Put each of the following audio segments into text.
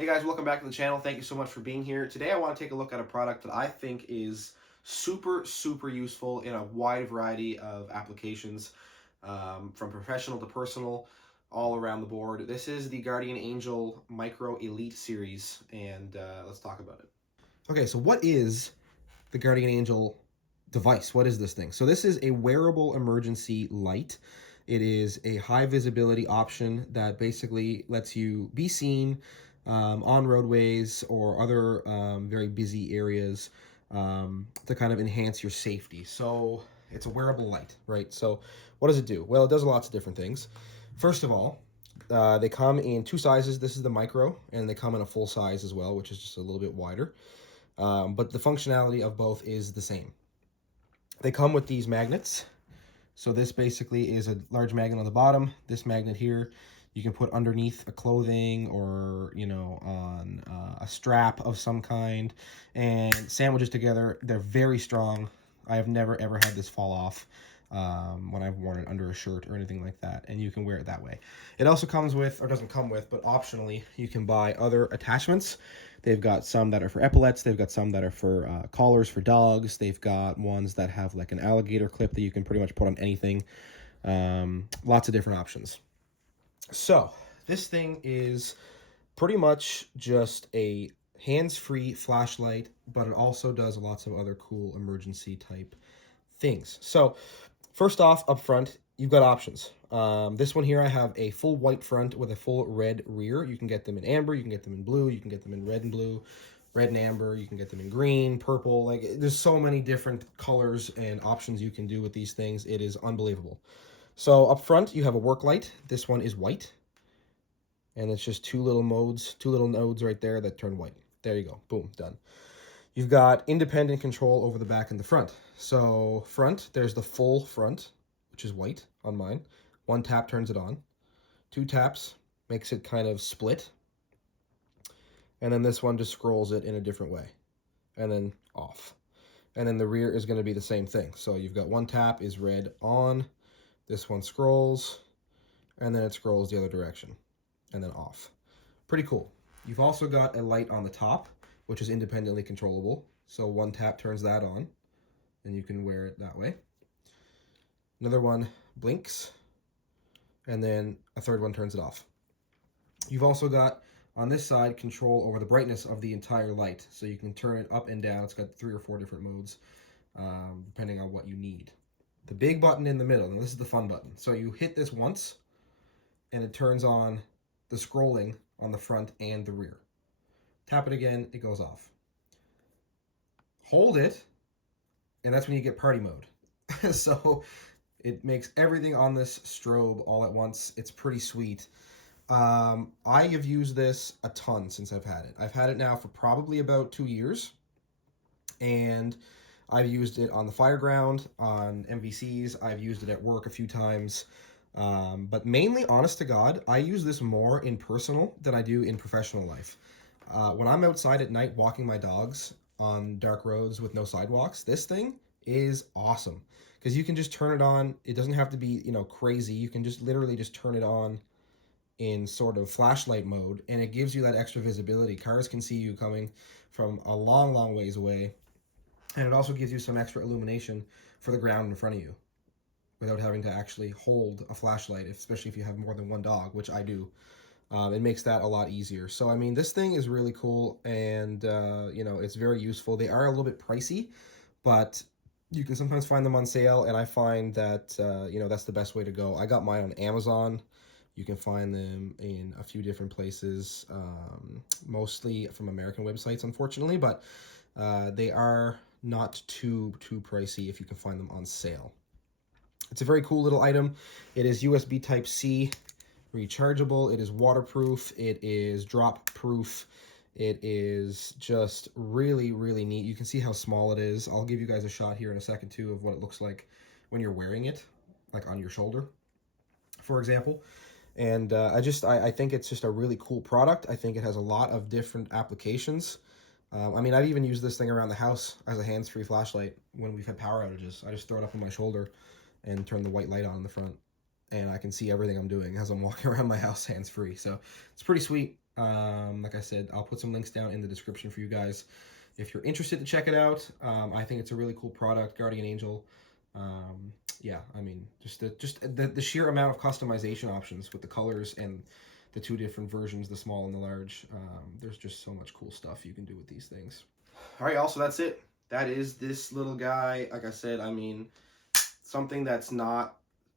Hey guys, welcome back to the channel. Thank you so much for being here. Today I want to take a look at a product that I think is super useful in a wide variety of applications, from professional to personal, all around the board. This is the Guardian Angel Micro Elite series, and let's talk about it. Okay, so what is the Guardian Angel device? What is this thing? So this is a wearable emergency light. It is a high visibility option that basically lets you be seen on roadways or other very busy areas to kind of enhance your safety. So it's a wearable light, right? So what does it do? Well, it does lots of different things. First of all, they come in two sizes. This is the micro, and they come in a full size as well, which is just a little bit wider. But the functionality of both is the same. They come with these magnets. So this basically is a large magnet on the bottom. This magnet here, you can put underneath a clothing or, on a strap of some kind and sandwiches together. They're very strong. I have never ever had this fall off when I've worn it under a shirt or anything like that, and you can wear it that way. It also comes with, or doesn't come with, but optionally you can buy other attachments. They've got some that are for epaulets. They've got some that are for collars for dogs. They've got ones that have like an alligator clip that you can pretty much put on anything. Lots of different options. So this thing is pretty much just a hands-free flashlight, but it also does lots of other cool emergency type things. So first off, up front, you've got options. This one here, I have a full white front with a full red rear. You can get them in amber, you can get them in blue, you can get them in red and blue, red and amber, you can get them in green, purple. Like, there's so many different colors and options you can do with these things. It is unbelievable. So up front, you have a work light. This one is white. And it's just two little nodes right there that turn white. There you go. Boom, done. You've got independent control over the back and the front. So front, there's the full front, which is white on mine. One tap turns it on. Two taps makes it kind of split. And then this one just scrolls it in a different way. And then off. And then the rear is going to be the same thing. So you've got one tap is red on. This one scrolls. And then it scrolls the other direction. And then off. Pretty cool. You've also got a light on the top, which is independently controllable. So one tap turns that on, and you can wear it that way. Another one blinks, and then a third one turns it off. You've also got, on this side, control over the brightness of the entire light. So you can turn it up and down. It's got 3 or 4 different modes, depending on what you need. The big button in the middle, and this is the fun button. So you hit this once, and it turns on the scrolling on the front and the rear. Tap it again, it goes off. Hold it, and that's when you get party mode. So it makes everything on this strobe all at once. It's pretty sweet. I have used this a ton since I've had it. I've had it now for probably about 2 years, and I've used it on the fireground, on MVCs. I've used it at work a few times. But mainly, honest to God, I use this more in personal than I do in professional life. When I'm outside at night walking my dogs on dark roads with no sidewalks, this thing is awesome because you can just turn it on. It doesn't have to be, crazy. You can just literally just turn it on in sort of flashlight mode, and it gives you that extra visibility. Cars can see you coming from a long ways away, and it also gives you some extra illumination for the ground in front of you, without having to actually hold a flashlight, especially if you have more than one dog, which I do. It makes that a lot easier. So, I mean, this thing is really cool, and, it's very useful. They are a little bit pricey, but you can sometimes find them on sale, and I find that, that's the best way to go. I got mine on Amazon. You can find them in a few different places, mostly from American websites, unfortunately, but they are not too pricey if you can find them on sale. It's a very cool little item. It is USB Type-C rechargeable. It is waterproof. It is drop proof. It is just really neat. You can see how small it is. I'll give you guys a shot here in a second too of what it looks like when you're wearing it, like on your shoulder, for example. And I think it's just a really cool product. I think it has a lot of different applications. I mean, I've even used this thing around the house as a hands-free flashlight when we've had power outages. I just throw it up on my shoulder and turn the white light on in the front, and I can see everything I'm doing as I'm walking around my house hands-free. So it's pretty sweet. Like I said, I'll put some links down in the description for you guys if you're interested to check it out. I think it's a really cool product, Guardian Angel. Yeah, I mean, just the sheer amount of customization options with the colors and the two different versions, the small and the large. There's just so much cool stuff you can do with these things. All right, also that's it. That is this little guy. Like I said, I mean, something that's not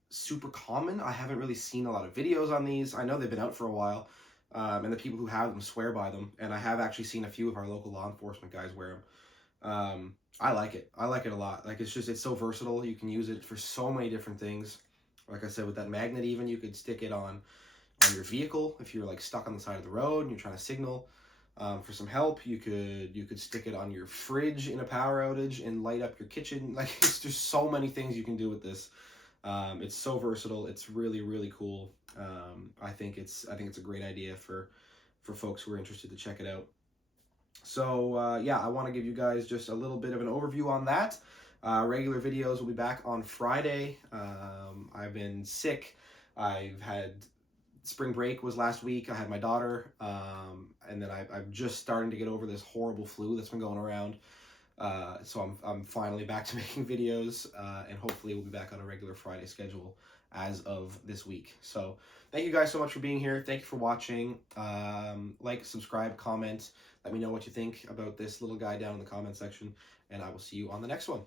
super common. I haven't really seen a lot of videos on these. I know they've been out for a while, and the people who have them swear by them. And I have actually seen a few of our local law enforcement guys wear them. I like it. I like it a lot. Like, it's so versatile. You can use it for so many different things. Like I said, with that magnet, even you could stick it on your vehicle if you're like stuck on the side of the road and you're trying to signal for some help. You could stick it on your fridge in a power outage and light up your kitchen. Like, it's just so many things you can do with this. It's so versatile. It's really, really cool. I think it's a great idea for folks who are interested to check it out. So yeah, I want to give you guys just a little bit of an overview on that. Regular videos will be back on Friday. I've been sick. I've had spring break was last week. I had my daughter, and then I'm just starting to get over this horrible flu that's been going around. So I'm finally back to making videos, and hopefully we'll be back on a regular Friday schedule as of this week. So thank you guys so much for being here. Thank you for watching. Like, subscribe, comment. Let me know what you think about this little guy down in the comment section, and I will see you on the next one.